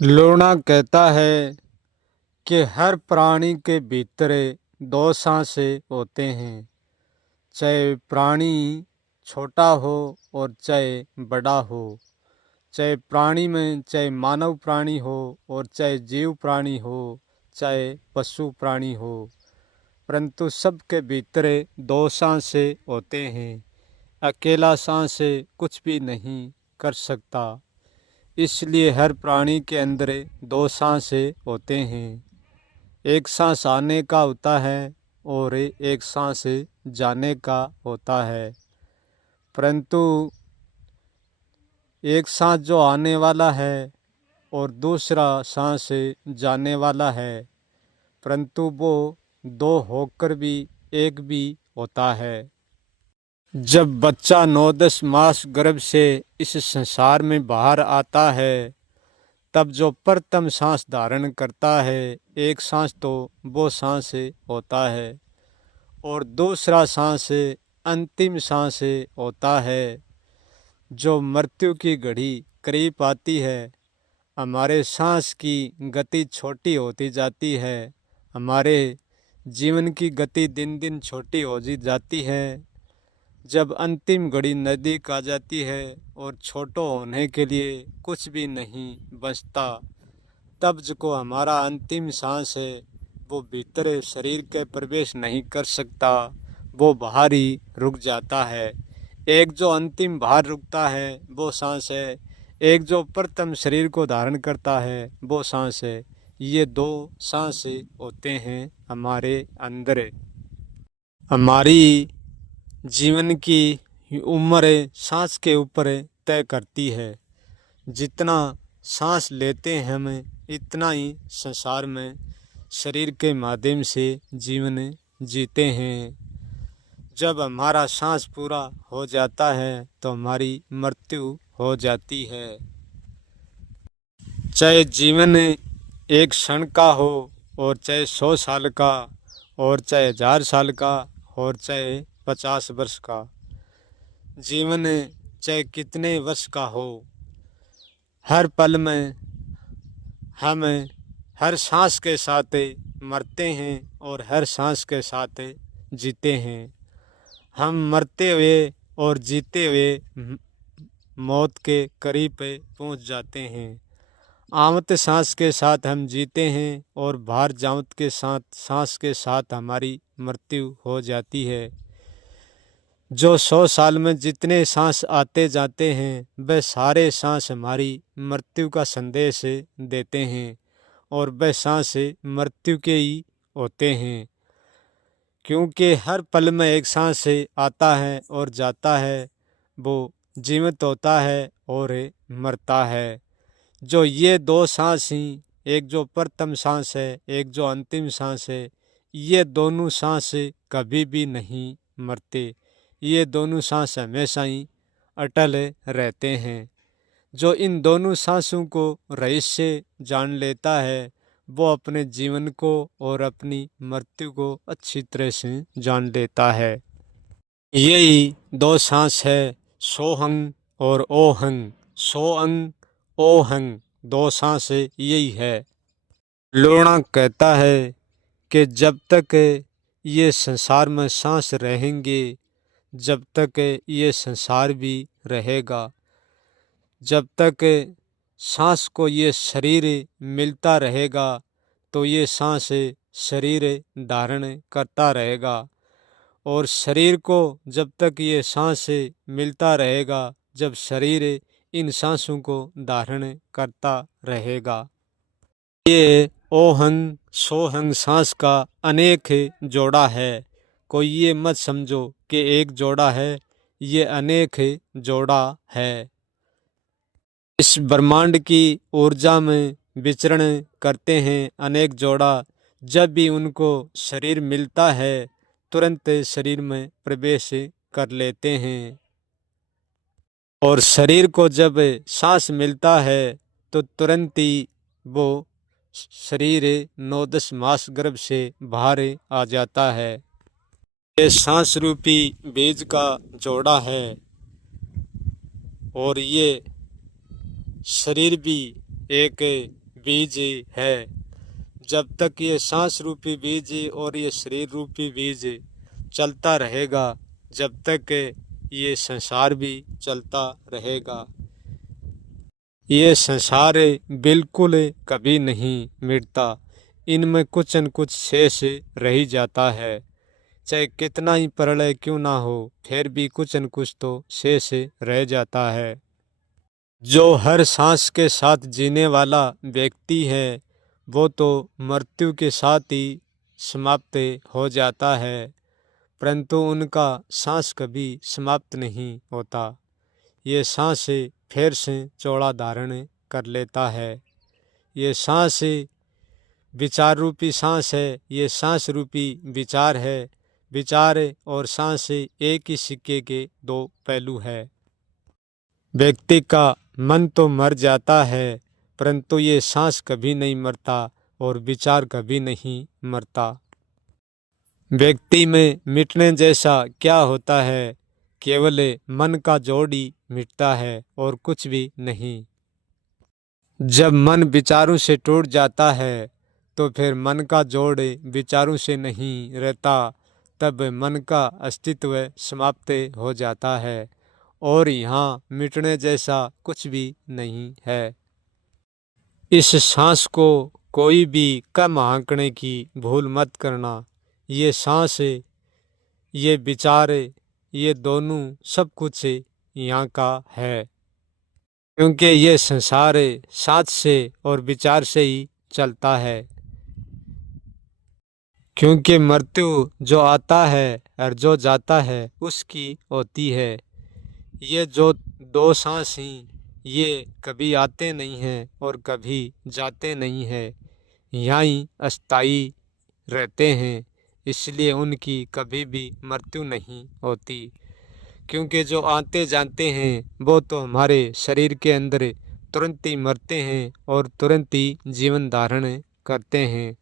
लूणा कहता है कि हर प्राणी के भीतर दो सांसें होते हैं, चाहे प्राणी छोटा हो और चाहे बड़ा हो, चाहे प्राणी में चाहे मानव प्राणी हो और चाहे जीव प्राणी हो, चाहे पशु प्राणी हो, परंतु सबके भीतर दो सांसें होते हैं। अकेला सांस कुछ भी नहीं कर सकता, इसलिए हर प्राणी के अंदर दो सांसें होते हैं। एक सांस आने का होता है और एक सांस जाने का होता है, परंतु एक सांस जो आने वाला है और दूसरा सांस जाने वाला है, परंतु वो दो होकर भी एक भी होता है। जब बच्चा 9-10 मास गर्भ से इस संसार में बाहर आता है, तब जो प्रथम सांस धारण करता है, एक सांस तो वो सांस होता है और दूसरा सांस अंतिम सांस होता है। जो मृत्यु की घड़ी करीब आती है, हमारे सांस की गति छोटी होती जाती है, हमारे जीवन की गति दिन दिन छोटी होती जाती है। जब अंतिम घड़ी नज़दीक आ जाती है और छोटो होने के लिए कुछ भी नहीं बचता, तब जो हमारा अंतिम सांस है वो भीतर शरीर के प्रवेश नहीं कर सकता, वो बाहर ही रुक जाता है। एक जो अंतिम बाहर रुकता है वो सांस है, एक जो प्रथम शरीर को धारण करता है वो सांस है। ये दो सांस होते हैं हमारे अंदर। हमारी जीवन की उम्र सांस के ऊपर तय करती है। जितना सांस लेते हैं हम, इतना ही संसार में शरीर के माध्यम से जीवन जीते हैं। जब हमारा सांस पूरा हो जाता है तो हमारी मृत्यु हो जाती है। चाहे जीवन एक क्षण का हो और चाहे 100 साल का और चाहे 1000 साल का और चाहे 50 वर्ष का, जीवन चाहे कितने वर्ष का हो, हर पल में हम हर सांस के साथ मरते हैं और हर सांस के साथ जीते हैं। हम मरते हुए और जीते हुए मौत के करीब पहुंच जाते हैं। आमत सांस के साथ हम जीते हैं और बाहर जामत के साथ सांस के साथ हमारी मृत्यु हो जाती है। जो 100 साल में जितने सांस आते जाते हैं, वह सारे सांस हमारी मृत्यु का संदेश देते हैं और वह सांस मृत्यु के ही होते हैं, क्योंकि हर पल में एक सांस आता है और जाता है, वो जीवित होता है और मरता है। जो ये दो सांस ही, एक जो प्रथम सांस है, एक जो अंतिम सांस है, ये दोनों सांस कभी भी नहीं मरते। ये दोनों सांस हमेशा ही अटल रहते हैं। जो इन दोनों सांसों को रहस्य जान लेता है, वो अपने जीवन को और अपनी मृत्यु को अच्छी तरह से जान लेता है। यही दो सांस है, सोहंग और ओहंग। सोअंग ओहंग, दो सांस यही है। लूणा कहता है कि जब तक ये संसार में सांस रहेंगे, जब तक ये संसार भी रहेगा, जब तक सांस को ये शरीर मिलता रहेगा तो ये सांस शरीर धारण करता रहेगा, और शरीर को जब तक ये सांस मिलता रहेगा, जब शरीर इन सांसों को धारण करता रहेगा। ये ओहंग सोहंग सांस का अनेक जोड़ा है। कोई ये मत समझो कि एक जोड़ा है, ये अनेक जोड़ा है। इस ब्रह्मांड की ऊर्जा में विचरण करते हैं अनेक जोड़ा। जब भी उनको शरीर मिलता है, तुरंत शरीर में प्रवेश कर लेते हैं, और शरीर को जब सांस मिलता है तो तुरंत ही वो शरीर 9-10 मास गर्भ से बाहर आ जाता है। ये सांस रूपी बीज का जोड़ा है, और ये शरीर भी एक बीज है। जब तक ये सांस रूपी बीज और ये शरीर रूपी बीज चलता रहेगा, जब तक ये संसार भी चलता रहेगा। ये संसार बिल्कुल कभी नहीं मिटता, इनमें कुछ न कुछ शेष रह ही जाता है। चाहे कितना ही प्रलय क्यों ना हो, फिर भी कुछ न कुछ तो शेष रह जाता है। जो हर सांस के साथ जीने वाला व्यक्ति है, वो तो मृत्यु के साथ ही समाप्त हो जाता है, परंतु उनका सांस कभी समाप्त नहीं होता। ये सांस फिर से चौड़ा धारण कर लेता है। ये सांस विचार रूपी सांस है, ये सांस रूपी विचार है। विचार और सांस एक ही सिक्के के दो पहलू है। व्यक्ति का मन तो मर जाता है, परंतु ये सांस कभी नहीं मरता और विचार कभी नहीं मरता। व्यक्ति में मिटने जैसा क्या होता है? केवल मन का जोड़ ही मिटता है और कुछ भी नहीं। जब मन विचारों से टूट जाता है, तो फिर मन का जोड़ विचारों से नहीं रहता, तब मन का अस्तित्व समाप्त हो जाता है और यहाँ मिटने जैसा कुछ भी नहीं है। इस सांस को कोई भी कम आंकने की भूल मत करना। ये सांस, ये विचार, ये दोनों सब कुछ यहाँ का है, क्योंकि ये संसार सांस से और विचार से ही चलता है। क्योंकि मृत्यु जो आता है और जो जाता है उसकी होती है। ये जो दो सांस ही, ये कभी आते नहीं हैं और कभी जाते नहीं हैं, यहाँ ही अस्थायी रहते हैं, इसलिए उनकी कभी भी मृत्यु नहीं होती। क्योंकि जो आते जाते हैं वो तो हमारे शरीर के अंदर तुरंत ही मरते हैं और तुरंत ही जीवन धारण करते हैं।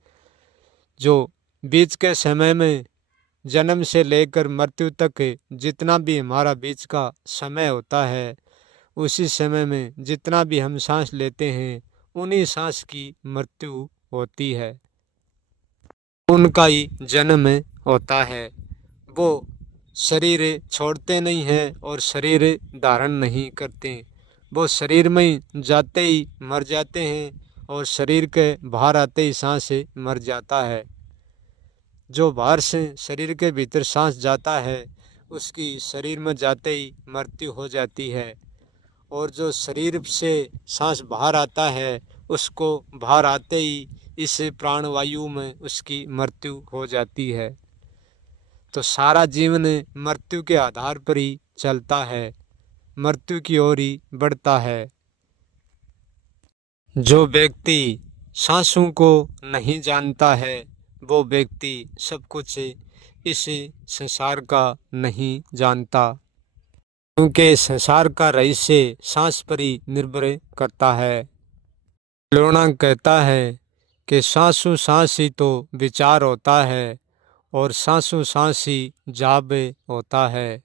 जो बीच के समय में जन्म से लेकर मृत्यु तक जितना भी हमारा बीच का समय होता है, उसी समय में जितना भी हम सांस लेते हैं, उन्हीं सांस की मृत्यु होती है, उनका ही जन्म होता है। वो शरीर छोड़ते नहीं हैं और शरीर धारण नहीं करते। वो शरीर में जाते ही मर जाते हैं और शरीर के बाहर आते ही सांस मर जाता है। जो बाहर से शरीर के भीतर सांस जाता है, उसकी शरीर में जाते ही मृत्यु हो जाती है, और जो शरीर से सांस बाहर आता है, उसको बाहर आते ही इस प्राणवायु में उसकी मृत्यु हो जाती है। तो सारा जीवन मृत्यु के आधार पर ही चलता है, मृत्यु की ओर ही बढ़ता है। जो व्यक्ति सांसों को नहीं जानता है, वो व्यक्ति सब कुछ इस संसार का नहीं जानता, क्योंकि संसार का रहस्य सांस पर ही निर्भर करता है। लोना कहता है कि सांसों सांस ही तो विचार होता है और सांसों सांस ही जाप होता है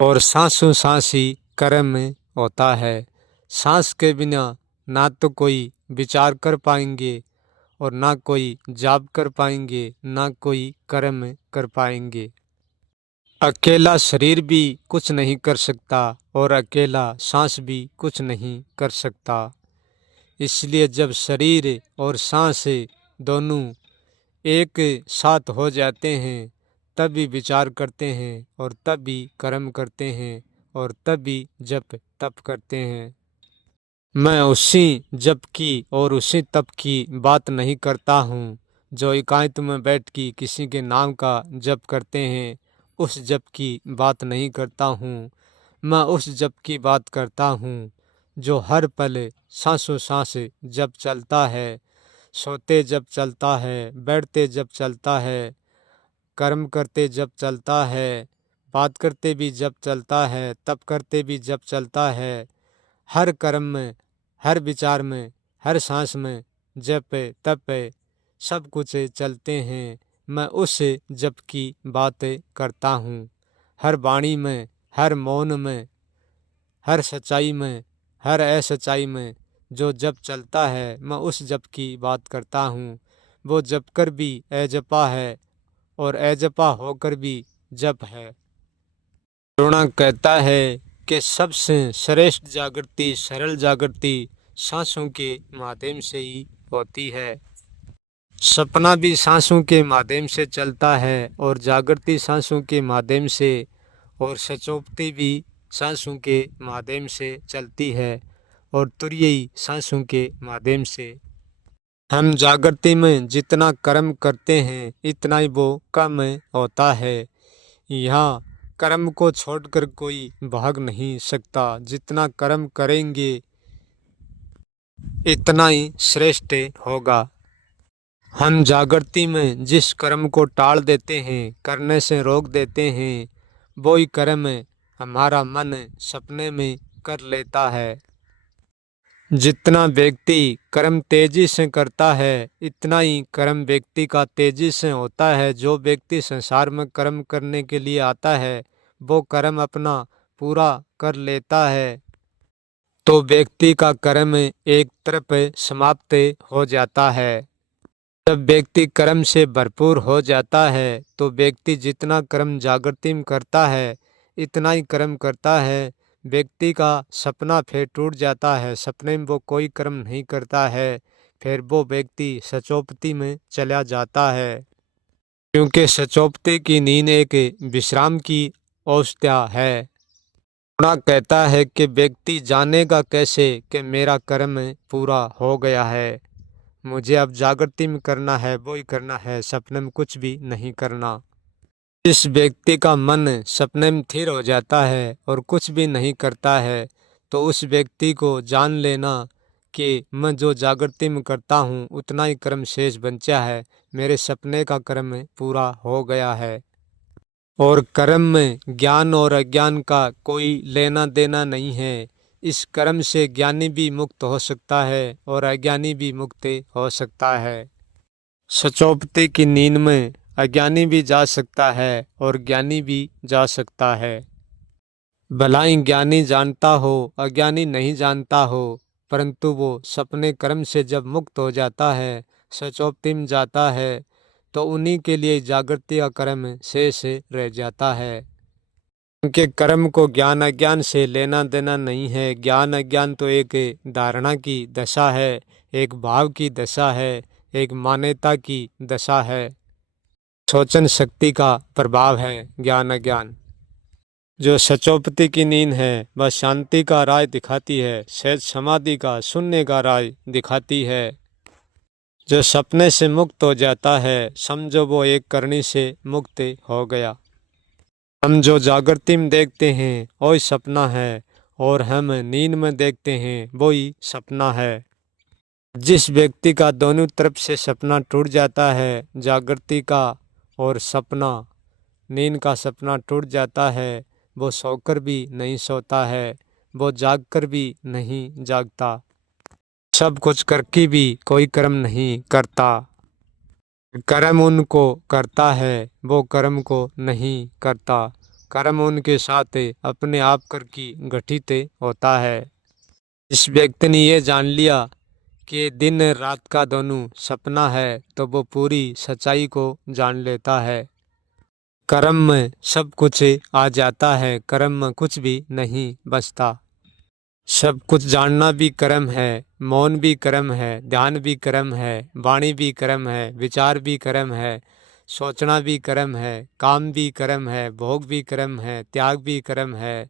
और सांसों सांस ही कर्म होता है। सांस के बिना ना तो कोई विचार कर पाएंगे और ना कोई जाप कर पाएंगे, ना कोई कर्म कर पाएंगे। अकेला शरीर भी कुछ नहीं कर सकता और अकेला सांस भी कुछ नहीं कर सकता। इसलिए जब शरीर और सांस दोनों एक साथ हो जाते हैं, तभी विचार करते हैं और तभी कर्म करते हैं और तभी जप तप करते हैं। मैं उसी जप की और उसी तप की बात नहीं करता हूँ जो एकांत में बैठ के किसी के नाम का जप करते हैं, उस जप की बात नहीं करता हूँ। मैं उस जप की बात करता हूँ जो हर पल सांसों सांस जप चलता है, सोते जब चलता है, बैठते जब चलता है, कर्म करते जब चलता है, बात करते भी जब चलता है, तप करते भी जब चलता है। हर कर्म में, हर विचार में, हर सांस में जप तप सब कुछ चलते हैं। मैं उस जप की बात करता हूँ। हर वाणी में, हर मौन में, हर सच्चाई में, हर असच्चाई में जो जप चलता है, मैं उस जप की बात करता हूँ। वो जप कर भी अजपा है और अजपा होकर भी जप है। द्रोणा कहता है कि सबसे श्रेष्ठ जागृति, सरल जागृति सांसों के माध्यम से ही होती है। सपना भी सांसों के माध्यम से चलता है और जागृति सांसों के माध्यम से, और सचोपती भी सांसों के माध्यम से चलती है और तुरयी सांसों के माध्यम से। हम जागृति में जितना कर्म करते हैं इतना ही वो कम होता है। यहाँ कर्म को छोड़कर कोई भाग नहीं सकता। जितना कर्म करेंगे इतना ही श्रेष्ठ होगा। हम जागृति में जिस कर्म को टाल देते हैं, करने से रोक देते हैं, वो ही कर्म हमारा मन सपने में कर लेता है। जितना व्यक्ति कर्म तेजी से करता है इतना ही कर्म व्यक्ति का तेजी से होता है। जो व्यक्ति संसार में कर्म करने के लिए आता है वो कर्म अपना पूरा कर लेता है तो व्यक्ति का कर्म एक तरफ समाप्त हो जाता है। जब व्यक्ति कर्म से भरपूर हो जाता है तो व्यक्ति जितना कर्म जागृति में करता है इतना ही कर्म करता है। व्यक्ति का सपना फिर टूट जाता है, सपने में वो कोई कर्म नहीं करता है, फिर वो व्यक्ति सचोपती में चला जाता है। क्योंकि सचोपती की नींद एक विश्राम की अवस्था है। द्रोणा कहता है कि व्यक्ति जानेगा कैसे कि मेरा कर्म पूरा हो गया है, मुझे अब जागृति में करना है, वो ही करना है, सपने में कुछ भी नहीं करना। जिस व्यक्ति का मन सपने में स्थिर हो जाता है और कुछ भी नहीं करता है तो उस व्यक्ति को जान लेना कि मैं जो जागृति में करता हूँ उतना ही कर्म शेष बचा है, मेरे सपने का कर्म पूरा हो गया है। और कर्म में ज्ञान और अज्ञान का कोई लेना देना नहीं है। इस कर्म से ज्ञानी भी मुक्त हो सकता है और अज्ञानी भी मुक्त हो सकता है। सचोपती की नींद में अज्ञानी भी जा सकता है और ज्ञानी भी जा सकता है। भलाई ज्ञानी जानता हो अज्ञानी नहीं जानता हो, परंतु वो सपने कर्म से जब मुक्त हो जाता है, सचोपती में जाता है, तो उन्हीं के लिए जागृति का कर्म शेष रह जाता है। उनके कर्म को ज्ञान अज्ञान से लेना देना नहीं है। ज्ञान अज्ञान तो एक धारणा की दशा है, एक भाव की दशा है, एक मान्यता की दशा है, सोचन शक्ति का प्रभाव है ज्ञान अज्ञान। जो सचोपती की नींद है वह शांति का राह दिखाती है, सहज समाधि का शून्य का राह दिखाती है। जो सपने से मुक्त हो जाता है समझो वो एक करनी से मुक्त हो गया। हम जो जागृति में देखते हैं वही सपना है और हम नींद में देखते हैं वही सपना है। जिस व्यक्ति का दोनों तरफ से सपना टूट जाता है, जागृति का और सपना, नींद का सपना टूट जाता है, वो सोकर भी नहीं सोता है, वो जागकर भी नहीं जागता, सब कुछ करके भी कोई कर्म नहीं करता। कर्म उनको करता है, वो कर्म को नहीं करता। कर्म उनके साथ अपने आप करके गठित होता है। इस व्यक्ति ने ये जान लिया कि दिन रात का दोनों सपना है तो वो पूरी सच्चाई को जान लेता है। कर्म में सब कुछ आ जाता है, कर्म में कुछ भी नहीं बचता। सब कुछ जानना भी कर्म है, मौन भी कर्म है, ध्यान भी कर्म है, वाणी भी कर्म है, विचार भी कर्म है, सोचना भी कर्म है, काम भी कर्म है, भोग भी कर्म है, त्याग भी कर्म है,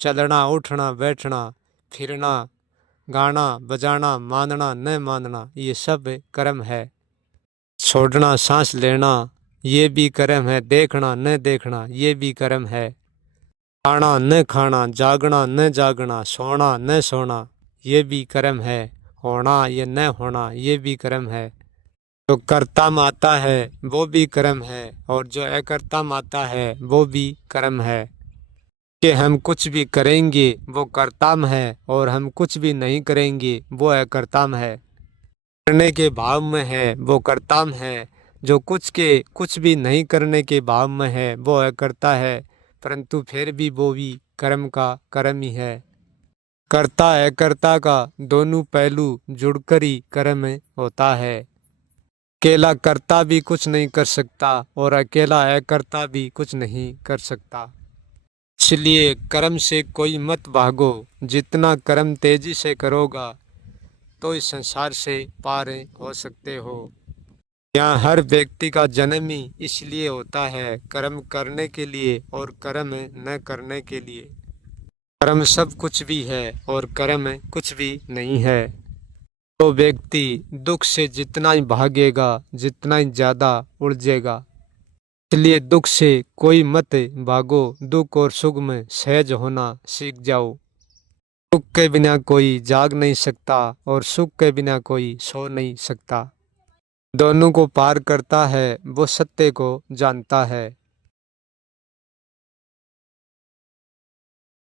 चलना उठना बैठना फिरना गाना बजाना मानना न मानना ये सब कर्म है। छोड़ना सांस लेना ये भी कर्म है, देखना न देखना ये भी कर्म है, खाना न खाना, जागना न जागना, सोना न सोना ये भी कर्म है, होना या न होना ये भी कर्म है। जो कर्ता में आता है वो भी कर्म है और जो अकर्ता में आता है वो भी कर्म है। कि हम कुछ भी करेंगे वो कर्ता में है और हम कुछ भी नहीं करेंगे वो अकर्ता में है। करने के भाव में है वो कर्ता में है, जो कुछ भी नहीं करने के भाव में है वो अकर्ता है, परंतु फिर भी वो भी कर्म का कर्म ही है। कर्ता है कर्ता का दोनों पहलू जुड़कर ही कर्म होता है। अकेला कर्ता भी कुछ नहीं कर सकता और अकेला अकर्ता भी कुछ नहीं कर सकता। इसलिए कर्म से कोई मत भागो, जितना कर्म तेजी से करोगा तो इस संसार से पार हो सकते हो। यहाँ हर व्यक्ति का जन्म ही इसलिए होता है कर्म करने के लिए और कर्म न करने के लिए। कर्म सब कुछ भी है और कर्म कुछ भी नहीं है। तो व्यक्ति दुख से जितना ही भागेगा जितना ही ज्यादा उलझेगा। इसलिए दुख से कोई मत भागो, दुख और सुख में सहज होना सीख जाओ। दुख के बिना कोई जाग नहीं सकता और सुख के बिना कोई सो नहीं सकता। दोनों को पार करता है वो सत्य को जानता है।